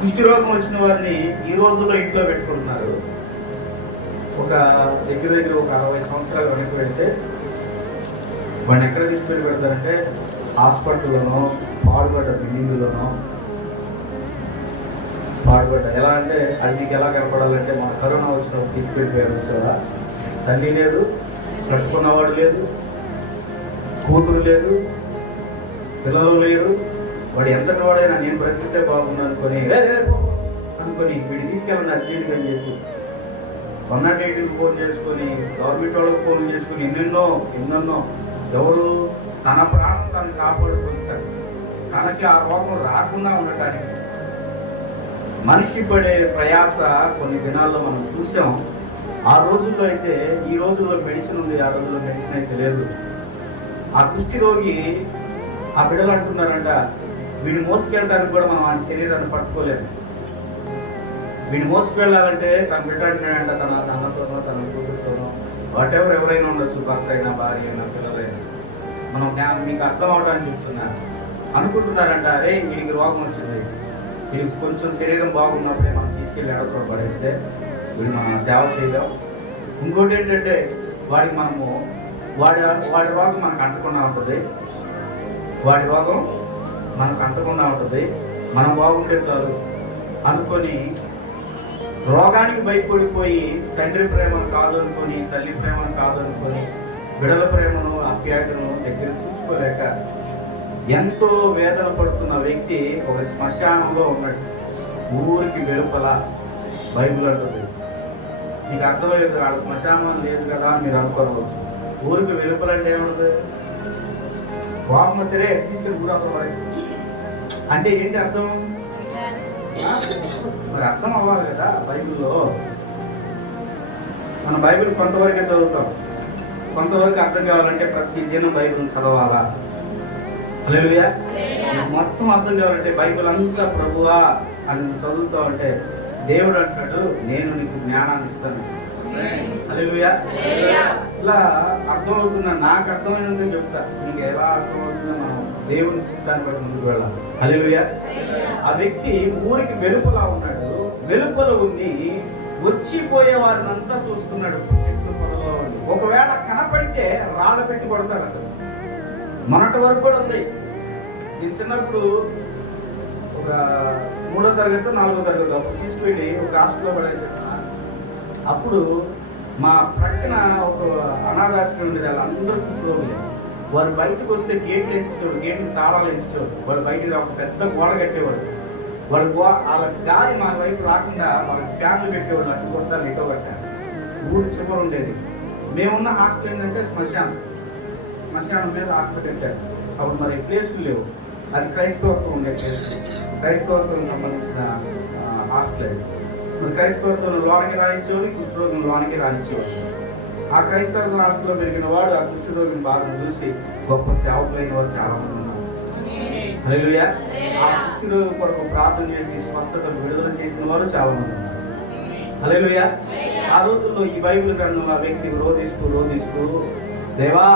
కుష్టి రోగం వచ్చిన వారిని ఈ రోజుల్లో ఇంట్లో పెట్టుకుంటున్నారు. ఒక దగ్గర ఒక 60 సంవత్సరాలు వెనక్కి పెడితే వాడిని ఎక్కడ తీసుకెళ్ళి పెడతారంటే హాస్పిటల్లోనో, పాడుబడ్డ బిల్డింగ్లోనో. పాడుబడ్డ ఎలా అంటే అది మీకు ఎలా కనపడాలంటే, మన కరోనా వచ్చినప్పుడు తీసుకెళ్ళిపోయారు చూసారా, తల్లి లేదు, కట్టుకున్నవాడు లేదు, కూతురు లేదు, పిల్లలు లేరు. వాడు ఎంతటి వాడైనా నేను బ్రతికితే బాగుంది అనుకొని వీడిని తీసుకెళ్ళండి అర్జెంట్గా అని చెప్పి 108కి ఫోన్ చేసుకొని, గవర్నమెంట్ వాళ్ళకి ఫోన్ చేసుకొని ఎన్నెన్నో ఎవరు తన ప్రాణం తను కాపాడుకుంటారు, తనకి ఆ రోగం రాకుండా ఉండటానికి మనిషి పడే ప్రయాస కొన్ని దినాల్లో మనం చూసాం. ఆ రోజుల్లో అయితే, ఈ రోజుల్లో మెడిసిన్ ఉంది, ఆ రోజుల్లో మెడిసిన్ అయితే లేదు. ఆ కుష్టి రోగి ఆ బిడ్డలు అంటున్నారంట, వీడిని మోసుకెళ్ళడానికి కూడా మనం ఆయన శరీరాన్ని పట్టుకోలేదు. వీడిని మోసుకెళ్ళాలంటే తన బిడ్డ అంటున్నాడంట, తన అన్నతోనో తన కూతురుతోనో వాటెవర్ ఎవరైనా ఉండొచ్చు, భర్త అయినా భార్య అయినా పిల్లలైనా, మనం మీకు అర్థం అవడానికి చెప్తున్నా. అనుకుంటున్నారంట, అరే వీడికి రోగం వచ్చింది, వీడికి కొంచెం శరీరం బాగున్నప్పుడే మనం తీసుకెళ్ళి ఎడచోట పడేస్తే వీడు మనం సేవ చేయలేం. ఇంకోటి ఏంటంటే వాడికి మనము వాడి రోగం మనకు అంటకుండా ఉంటుంది, వాడి రోగం మనకు అంటకుండా ఉంటుంది, మనం బాగుంటే చాలు అనుకొని రోగానికి భయపడిపోయి తండ్రి ప్రేమను కాదనుకొని, తల్లి ప్రేమను కాదనుకొని, బిడల ప్రేమను ఆప్యాయతను దగ్గర చూసుకోలేక ఎంతో వేదన పడుతున్న వ్యక్తి ఒక శ్మశానంలో ఉన్నాడు. ఊరికి వెలుపల బైబిల్ అంటుంది. మీకు అర్థమయ్యేది, ఆడ శ్మశానం లేదు కదా అని మీరు అనుకోవచ్చు. ఊరికి వెలుపల అంటే ఏముంటుంది? వామతిరే తీసుకెళ్ళి ఊరంతా అంటే ఏంటి అర్థం? మరి అర్థం అవ్వాలి కదా. బైబిల్లో మన బైబిల్ కొంతవరకే చదువుతాం, కొంతవరకు అర్థం కావాలంటే ప్రతి దినం బైబిల్ చదవాలా. హల్లెలూయా. మొత్తం అర్థం కావాలంటే బైబిల్ అంతా ప్రభువా అని చదువుతా ఉంటే దేవుడు అంటాడు, నేను నీకు జ్ఞానాన్ని ఇస్తాను. హల్లెలూయా. ఇలా అర్థమవుతున్నా, నాకు అర్థమైనందుకు చెప్తా, నీకు ఎలా అర్థమవుతుందో మనం దేవుని చిత్తాన్ని బట్టి ముందుకు వెళ్ళాలి. హల్లెలూయా. ఆ వ్యక్తి ఊరికి వెలుపల ఉన్నాడు. వెలుపల ఉండి వచ్చిపోయే వారిని అంతా చూస్తున్నాడు. చెట్లు పొదలో ఒకవేళ కనపడితే రాళ్ళ పెట్టి కొడతాడు. మొన్నటి వరకు కూడా ఉంది. నేను చిన్నప్పుడు ఒక 3వ తరగతి 4వ తరగతి అప్పుడు తీసుకువెళ్ళి ఒక హాస్టల్లో పడేసాను. అప్పుడు మా ప్రక్కన ఒక అనాథాశ్రమం ఉండేది, వాళ్ళందరూ కూర్చోవాలి. వారు బయటకు వస్తే గేట్లు వేసేవాడు, గేట్లు తాళాలు వేసేవాడు. వాళ్ళు బయటకు ఒక పెద్ద గోడ కట్టేవాడు. వాళ్ళ గాలి మా వైపు రాకుండా వాళ్ళకి ఫ్యాన్లు పెట్టేవాళ్ళు. అటు కొట్టాలి ఇటో కట్టాలి. ఊరు చివరి ఉండేది. మేమున్న హాస్టల్ ఏంటంటే శ్మశానం మీద హాస్టల్ కట్టారు. అప్పుడు మరి ప్లేసులు లేవు. అది క్రైస్తవత్వం ఉండే ప్లేస్, క్రైస్తవత్వం సంబంధించిన హాస్టల్ అది. మరి క్రైస్తవత్వం లోనికి రాయించేవాడు, కుష్ఠరోగం లోనికి రాయించేవాడు. ఆ క్రైస్తవ హాస్టల్లో పెరిగిన వాడు ఆ కుష్ఠరోగిని బాగా చూసి గొప్ప సేవకులైన వారు చాలా మంది ఉన్నారు. హల్లెలూయా. ఆ కుష్ఠరోగి కొరకు ప్రార్థన చేసి స్వస్థత విడుదల చేసిన వారు చాలా మంది ఉన్నారు. హల్లెలూయా. ఆ రోజుల్లో ఈ బైబిల్ గ్రంథం ఆ వ్యక్తికి రోధిస్తూ దేవా,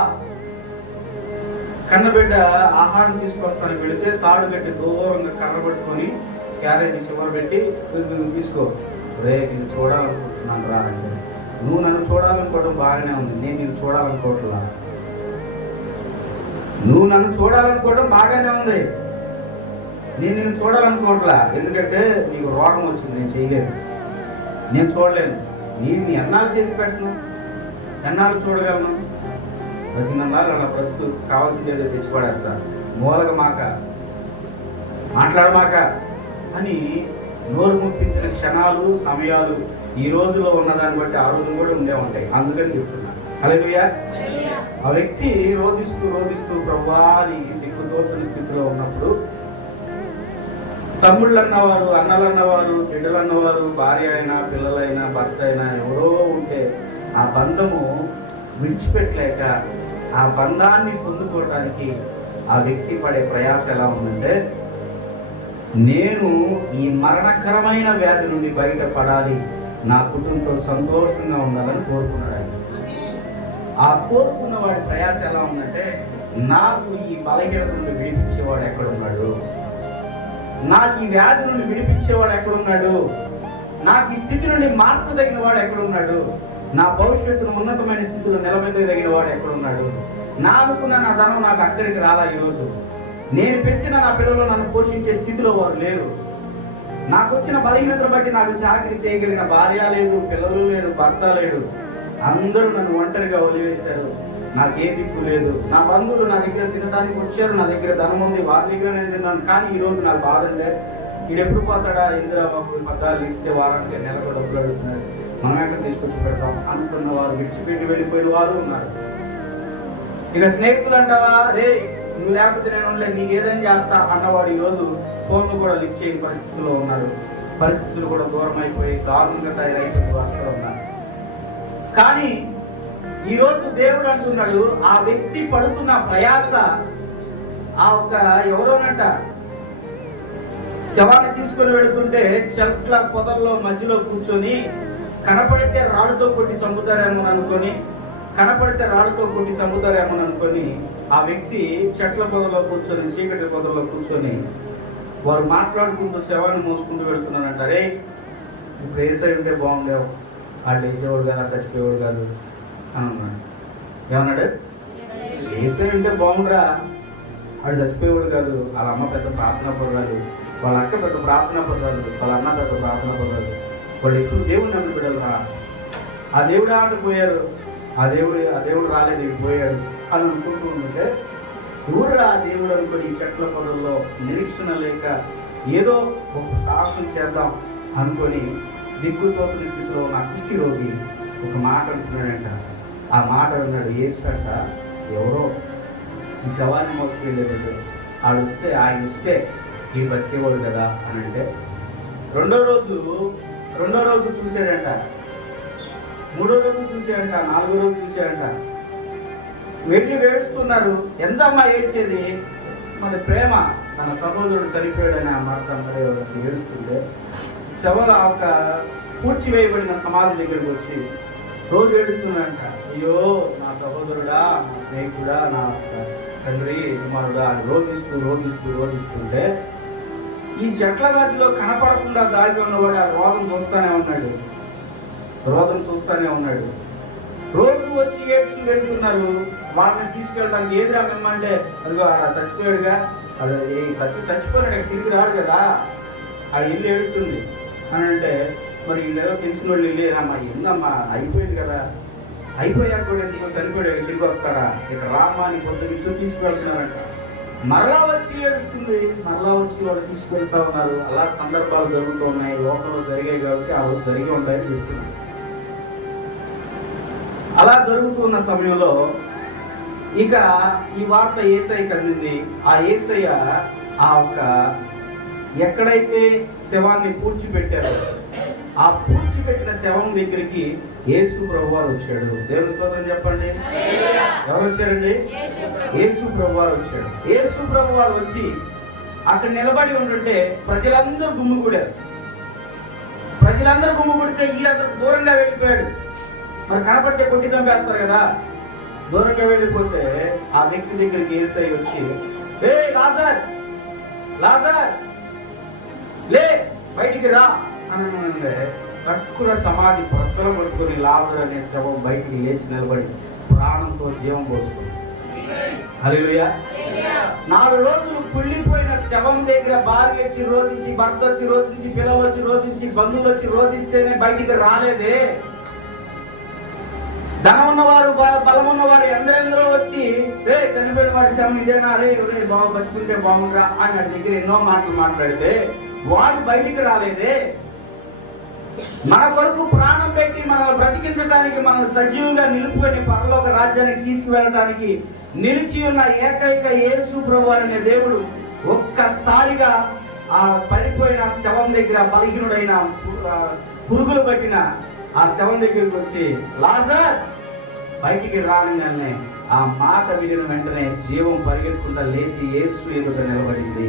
కన్నబిడ్డ ఆహారం తీసుకొస్తానికి వెళితే తాడు పెట్టి దూరంగా కర్ర పట్టుకొని క్యారేజీ చివరి పెట్టి తీసుకో, రే నేను చూడాలనుకుంటున్నాను రా అంటే, నువ్వు నన్ను చూడాలనుకోవడం బాగానే ఉంది, నేను నిన్ను చూడాలనుకోవట్లా. నువ్వు నన్ను చూడాలనుకోవడం బాగానే ఉంది, నేను నిన్ను చూడాలనుకోవట్లా. ఎందుకంటే నీకు రోగం వచ్చింది, నేను చేయలేను, నేను చూడలేను. నేను ఎన్నాళ్ళు చేసి పెట్టను, ఎన్నాళ్ళు చూడగలను? బ్రతికినన్నాళ్ళు అలా బ్రతుకు, కావాల్సింది ఏదో తెచ్చిపడేస్తా, మూలగా మాట్లాడమాక అని నోరు ముప్పించిన క్షణాలు, సమయాలు ఈ రోజులో ఉన్నదాన్ని బట్టి ఆ రోజులు కూడా ఉండే ఉంటాయి. అందుకని చెప్తున్నా. హల్లెలూయా. ఆ వ్యక్తి రోధిస్తూ ప్రభువా అని దిక్కుతోచని స్థితిలో ఉన్నప్పుడు తమ్ముళ్ళు అన్నవారు, అన్నలు అన్నవారు, బిడ్డలు అన్నవారు, భార్య అయినా, పిల్లలైనా, భర్త అయినా ఎవరో ఉంటే ఆ బంధము విడిచిపెట్టలేక ఆ బంధాన్ని పొందుకోవడానికి ఆ వ్యక్తి పడే ప్రయాస ఎలా ఉందంటే, నేను ఈ మరణకరమైన వ్యాధి నుండి బయటపడాలి, నా కుటుంబంతో సంతోషంగా ఉండాలని కోరుకున్నాడు. ఆ కోరుకున్న వాడి ప్రయాస ఎలా ఉందంటే, నాకు ఈ బలహీనత నుండి విడిపించేవాడు ఎక్కడున్నాడు, నాకు ఈ వ్యాధి నుండి విడిపించేవాడు ఎక్కడున్నాడు, నాకు ఈ స్థితి నుండి మార్చదగిన వాడు ఎక్కడున్నాడు, నా భవిష్యత్తును ఉన్నతమైన స్థితిలో నిలబెట్టదగిన వాడు ఎక్కడున్నాడు, నా అనుకున్న నా ధనం నాకు అక్కడికి రాలా, ఈరోజు నేను పెంచిన నా పిల్లలు నన్ను పోషించే స్థితిలో వారు లేరు, నాకు వచ్చిన బలహీనతను బట్టి నాకు చాకరీ చేయగలిగిన భార్య లేదు, పిల్లలు లేరు, భర్త లేడు, అందరూ నన్ను ఒంటరిగా వదిలివేశారు, నాకు ఏ దిక్కు లేదు, నా బంధువులు నా దగ్గర తినడానికి వచ్చారు, నా దగ్గర ధనం ఉంది, వారి దగ్గర నేను తిన్నాను, కానీ ఈ రోజు నాకు బాధ లేదు, వీడు ఎప్పుడు పోతాడా, ఇందిరాబాబు పత్రాలు ఇస్తే వారానికి నెలకు డబ్బులు అడుగుతున్నారు, మనం ఎక్కడ తీసుకొచ్చి పెడతాం అనుకున్న వారు విడిచిపెట్టి వెళ్ళిపోయిన వారు ఉన్నారు. ఇక స్నేహితులు అంటావా, రే నువ్వు లేకపోతే నేను ఉండలేదు, నీకు ఏదైనా చేస్తా అన్నవాడు ఈరోజు ఫోన్లు కూడా లిఫ్ట్ చేయని పరిస్థితుల్లో ఉన్నారు. పరిస్థితులు కూడా దూరం అయిపోయి దారుణంగా తయారైపోయి అక్కడ ఉన్నారు. కానీ ఈరోజు దేవుడు అంటున్నాడు, ఆ వ్యక్తి పడుతున్న ప్రయాస, ఆ ఒక ఎవరోనట శవాన్ని తీసుకొని వెళుతుంటే చెట్ల పొదల్లో మధ్యలో కూర్చొని కనపడితే రాళ్ళతో కొట్టి చంపుతారేమో అనుకొని ఆ వ్యక్తి చెట్ల పొదలో కూర్చొని, చీకటి పొదల్లో కూర్చొని వారు మాట్లాడుకుంటూ శవాన్ని మోసుకుంటూ వెళ్తున్నారంట. రే ఇప్పుడు ఏసై ఉంటే బాగుండేవు, వాళ్ళు వేసేవాడు కాదు, చచ్చిపోయేవాడు కాదు అని అన్నాడు. ఏమన్నాడు? ఏసై ఉంటే బాగుండరా, వాడు చచ్చిపోయేవాడు కాదు, వాళ్ళ అమ్మ పెద్ద ప్రార్థన పడరాదు, వాళ్ళ అక్క పెద్ద ప్రార్థన పడరాదు, వాళ్ళ అన్న పెద్ద ప్రార్థన పడరాదు, వాళ్ళు ఎక్కువ దేవుడిని నమ్మి బిడ్డలరా, ఆ దేవుడు ఆటపోయారు, ఆ దేవుడు రాలేదు పోయాడు అని అనుకుంటూ ఉంటే, ఎవరురా దేవుడు అనుకోని ఈ చెట్ల పొదల్లో నిరీక్షణ లేక ఏదో ఒక సాహసం చేద్దాం అనుకొని దిక్కుతోతుని స్థితిలో ఉన్న కుష్టి రోగి ఒక మాట అంటున్నాడంట. ఆ మాట అన్నాడు, ఏసంట ఎవరో ఈ శవాన్ని మోసుకెళ్ళేటట్టు ఆయన వస్తే ఈ బతికేవాడు కదా అని అంటే, రెండో రోజు చూశాడంట, మూడో రోజు చూశాడంట, నాలుగో రోజు చూశాడంట. వెళ్ళి వేడుస్తున్నారు. ఎంతమ్మా ఏడ్చేది? మన ప్రేమ, తన సహోదరుడు చనిపోయాడని ఆ మాట ఏడుస్తుంటే శవం ఒక పూడ్చివేయబడిన సమాధి దగ్గరికి వచ్చి రోజు ఏడుస్తున్నాడంట. అయ్యో నా సహోదరుడా, నా స్నేహితుడా, నా తండ్రి కుమారుడా అని రోధిస్తుంటే ఈ చెట్ల గదిలో కనపడకుండా దాగి ఉన్నవాడు ఆ రోగం చూస్తానే ఉన్నాడు. రోజు వచ్చి ఏడ్చి వెళ్తున్నారు. వాళ్ళని తీసుకెళ్ళడానికి ఏది రామంటే అదిగో చచ్చిపోయాడుగా, అది చచ్చిపోయాడు, తిరిగి రాడు కదా, ఆ ఇల్లు ఏడుతుంది అని అంటే, మరి వీళ్ళేదో తెలిసిన వాళ్ళు ఇల్లు అమ్మా ఏందమ్మా అయిపోయింది కదా, అయిపోయాక కూడా ఎందుకు చనిపోయాడు ఇంటికి వస్తారా, ఇక రామ్మా అని కొంచెం తీసుకువెళ్తున్నారంట. మరలా వచ్చి ఏడుస్తుంది, మరలా వచ్చి వాళ్ళు తీసుకెళ్తా ఉన్నారు. అలా సందర్భాలు జరుగుతూ ఉన్నాయి, లోకంలో జరిగాయి కాబట్టి ఆ రోజు జరిగి ఉంటాయని చెప్తున్నారు. అలా జరుగుతున్న సమయంలో ఇక ఈ వార్త యేసయ్యకి అందింది. ఆ యేసయ్య ఆ ఒక ఎక్కడైతే శవాన్ని పూడ్చిపెట్టారో ఆ పూడ్చిపెట్టిన శవం దగ్గరికి యేసు ప్రభువారు వచ్చాడు. దేవుని స్తోత్రం చెప్పండి. ఎవరు వచ్చారండి? యేసు ప్రభువారు వచ్చాడు. యేసు ప్రభువారు వచ్చి అక్కడ నిలబడి ఉంటుంటే ప్రజలందరూ గుమ్మిగూడారు. ప్రజలందరూ గుమ్మిగూడితే ఈయన దూరంగా వెళ్ళిపోయాడు. మరి కనపడితే కొట్టి చంపేస్తారు కదా. దూరంగా వెళ్ళిపోతే ఆ వ్యక్తి దగ్గరికి యేసయ్య వచ్చి, ఏ లాజర్ లే బయటికి రా అని అంటే తక్కువ సమాధి ప్రక్కన పట్టుకుని లాజర్ అనే శవం బయటికి లేచి నిలబడి ప్రాణంతో జీవం పోసుకుంది. హల్లెలూయా. 4 రోజులు కుళ్ళిపోయిన శవం దగ్గర భార్య వచ్చి రోధించి, భర్త వచ్చి రోధించి, పిల్లలు వచ్చి రోధించి, బంధువులు వచ్చి రోధిస్తేనే బయటికి రాలేదే. ధనం ఉన్నవారు, బలం ఉన్నవారు ఎందరెందరో వచ్చి, రే చనిపోయిన వాడి శవం ఇదేనా, రే బాబు బతుకుంటే బాగుండ్రా అని వాడి దగ్గర ఎన్నో మాటలు మాట్లాడితే వాడు బయటికి రాలేదే. మన కొరకు ప్రాణం పెట్టి మనల్ని బ్రతికించడానికి, మనం సజీవంగా నిలుపుకొని పరలోక రాజ్యానికి తీసుకువెళ్ళడానికి నిలిచి ఉన్న ఏకైక యేసు ప్రభువారు అనే దేవుడు ఒక్కసారిగా ఆ పడిపోయిన శవం దగ్గర, బలహీనుడైన పురుగులు పట్టిన ఆ శవం దగ్గరికి వచ్చి, లాజర్ బయటికి రాగానే ఆ మాట విడిన వెంటనే జీవం పరిగెత్తుకుంటా లేచి యేసు ఎదుట నిలబడింది.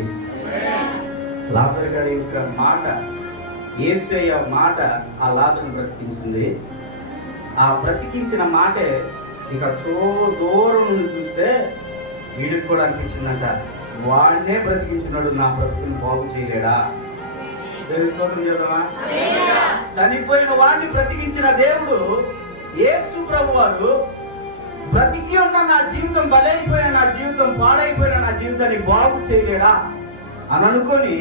లాజర్ గారి యొక్క మాట, యేసయ్య మాట ఆ లాజరును బ్రతికించింది. ఆ బ్రతికించిన మాటే ఇక దూరం నుండి చూస్తే వీడికి కూడా అనిపించిందంట, వాడినే బ్రతికించున్నాడు, నా బ్రతుకుని బాగు చేయలేడా? తెలుసుకోవడం చనిపోయిన వాడిని బ్రతికించిన దేవుడు యేసు ప్రభు వారు బ్రతికి ఉన్న నా జీవితం బలైపోయిన, నా జీవితం పాడైపోయిన నా జీవితాన్ని బాగు చేయలేడా అని అనుకొని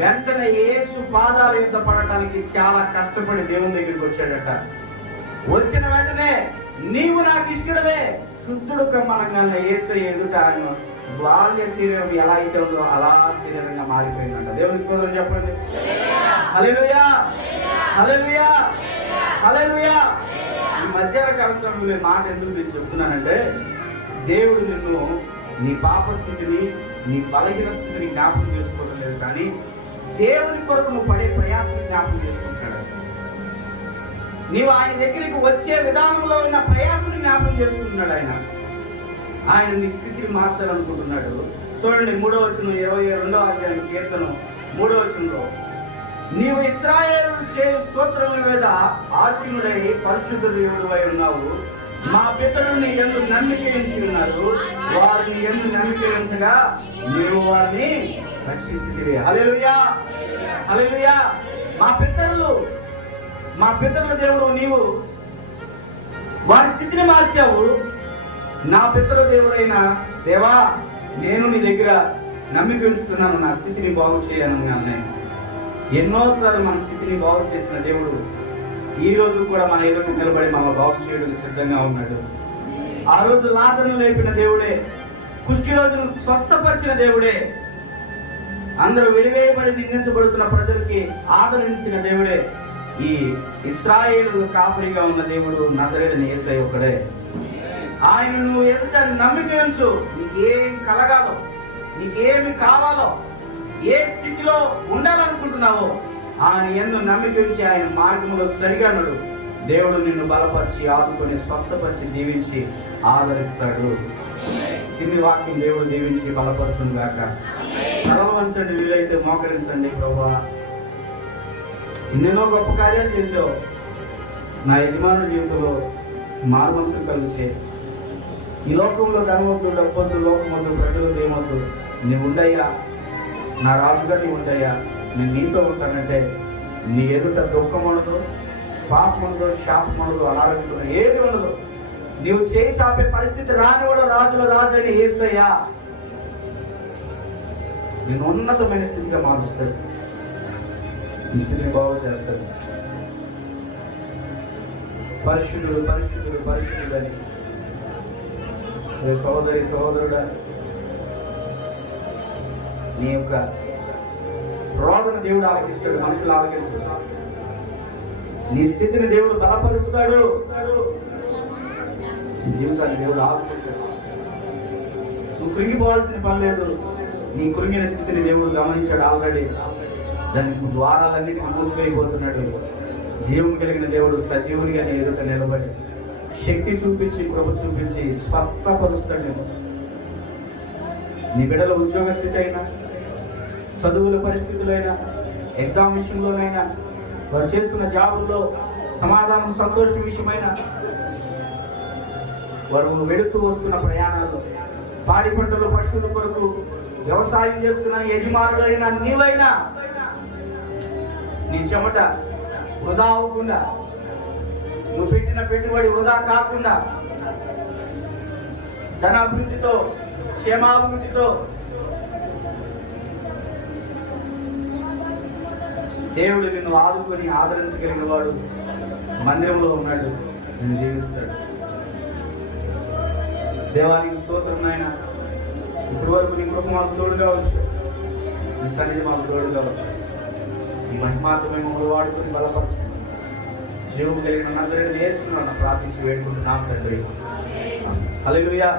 వెంటనే యేసు పాదాల యుద్ధ పడటానికి చాలా కష్టపడి దేవుని దగ్గరికి వచ్చాడట. వచ్చిన వెంటనే నీవు నాకు ఇష్టడవే, శుద్ధుడు కమ్మనంగా యేసయ్య ఎదుట ఆయన బాల్య శరీరం ఎలా అయితే ఉందో అలా శరీరంగా మారిపోయిందంట. దేవుని స్తోత్రం చెప్పండి. హల్లెలూయా, హల్లెలూయా, హల్లెలూయా. ఈ మధ్యాహ్న కాల సమయంలో మాట ఎందుకు నేను చెప్తున్నానంటే, దేవుడు నిన్ను నీ పాప స్థితిని, నీ బలహీన స్థితిని జ్ఞాపకం చేసుకోవడం లేదు, కానీ దేవుని కొరకు నువ్వు పడే ప్రయాసం జ్ఞాపకం చేసుకుంటాడు. నీవు ఆయన దగ్గరికి వచ్చే విధానంలో ఉన్న ప్రయాసం జ్ఞాపకం చేసుకుంటున్నాడు. ఆయన నీ స్థితిని మార్చాలనుకుంటున్నాడు. చూడండి 3వ వచనం, 22వ అధ్యాయం కీర్తనం 3వ వచనంలో, నీవు ఇశ్రాయేలు చేయు స్తోత్రముల మీద ఆసీనుడై పరిశుద్ధ దేవుడవై ఉన్నావు. మా పితరులు నీ యందు నమ్మిక ఉంచి ఉన్నారు, వారిని యందు నమ్మిక ఉంచగా నీవు వారిని రక్షించితివి. హల్లెలూయా, హల్లెలూయా. మా పితరుల దేవుడు నీవు, వారి స్థితిని మార్చావు. నా పితరు దేవుడైన దేవా, నేను నీ దగ్గర నమ్మిక ఉంచుతున్నాను, నా స్థితిని బాగు చేయను. ఎన్నోసార్లు మన స్థితిని బాగు చేసిన దేవుడు ఈ రోజు కూడా మన ఎదురు నిలబడి మన బాగు చేయడానికి సిద్ధంగా ఉన్నాడు. ఆ రోజు లాజరును లేపిన దేవుడే, కుష్టి రోజును స్వస్థపరిచిన దేవుడే, అందరూ వెలివేయబడి నిందించబడుతున్న ప్రజలకి ఆదరించిన దేవుడే, ఈ ఇశ్రాయేలు కాపరిగా ఉన్న దేవుడు నజరేయుడైన యేసయ్య ఒక్కడే. ఆయన నువ్వు ఎంత నమ్మిక ఉంచు, నీకేం కలగాలో, నీకేమి కావాలో, ఏ స్థితిలో ఉండాలనుకుంటున్నావో ఆయన యందు నమ్మిక ఉంచి ఆయన మార్గంలో సరిగా నడు. దేవుడు నిన్ను బలపరిచి, ఆదుకొని, స్వస్థపరిచి, దీవించి ఆదరిస్తాడు. చిన్ని వాక్యం దేవుడు దీవించి బలపరచును గాక. తలవంచండి, వీలైతే మోకరించండి. ప్రభువా, ఎన్నెన్నో గొప్ప కార్యాలు చేసావు. నా యజమానుల జీవితంలో మారుమనసును కలిగించే, ఈ లోకంలో ధనవద్దు, డబ్బొద్దు, లోకమొద్దు, ప్రజలు ఏమొద్దు, నీవు ఉండయ్యా, నా రాజుగా నీవు ఉండయ్యా, నేను నీతో ఉంటానంటే నీ ఎదుట దుఃఖం ఉండదు, పాపం ఉండదు, శాపం ఉండదు, అనారోగ్యం ఏది ఉండదు. నీవు చేయి చాపే పరిస్థితి రానివాడు రాజుల రాజు అని యేసయ్యా నేను ఉన్నతమైన స్థితిగా మారుస్తాడు, స్థితిని బాగు చేస్తాడు. పరిశుద్ధుడు, పరిశుద్ధుడు, పరిశుద్ధుడు అని సహోదరి, సహోదరుడా, నీ యొక్క రోదన దేవుడు ఆలకిస్తాడు, మనుషులు ఆలకిస్తాడు. నీ స్థితిని దేవుడు బలపరుస్తాడు, నీ జీవితాన్ని దేవుడు ఆదుకుంటాడు. నువ్వు కృంగిపోవాల్సిన పని లేదు. నీ కృంగిన స్థితిని దేవుడు గమనించాడు ఆల్రెడీ. దానికి ద్వారాలన్నిటికీ మూసివేయబోతున్నాడు. జీవం కలిగిన దేవుడు సజీవునిగా నీ ఎదుట నిలబడి శక్తి చూపించి, కృప చూపించి స్వస్థపరుస్తాడు. నీ బిడ్డల ఉద్యోగ స్థితి అయినా, చదువుల పరిస్థితులైనా, ఎగ్జామ్ విషయంలోనైనా, వారు చేస్తున్న జాబుల్లో సమాధానం, సంతోషం విషయమైన, వారు వెళుతూ వస్తున్న ప్రయాణాలు, పాడి పంటలు, పశువుల కొరకు వ్యవసాయం చేస్తున్న యజమానులైనా, నీవైనా నీ చెమట వృధా అవ్వకుండా, నువ్వు పెట్టిన పెట్టుబడి వృధా కాకుండా, ధనాభివృద్ధితో, క్షేమాభివృద్ధితో దేవుడు నిన్ను ఆదుకొని ఆదరించగలిగిన వాడు మందిరంలో ఉన్నాడు, నిన్ను జీవిస్తాడు. దేవానికి స్తోత్రం నాయన. ఇప్పటి వరకు నీ కృప మాకు తోడుగా వచ్చు, నీ సన్నిధి మాకు తోడుగా వచ్చు. ఈ మహిమార్థమై మమ్మల్ని వాడుకొని బలపరచు. జీవం కలిగిన నజరేయుడైన యేసునామమున ప్రార్థించి వేడుకుంటున్నాం తండ్రి. హల్లెలూయా.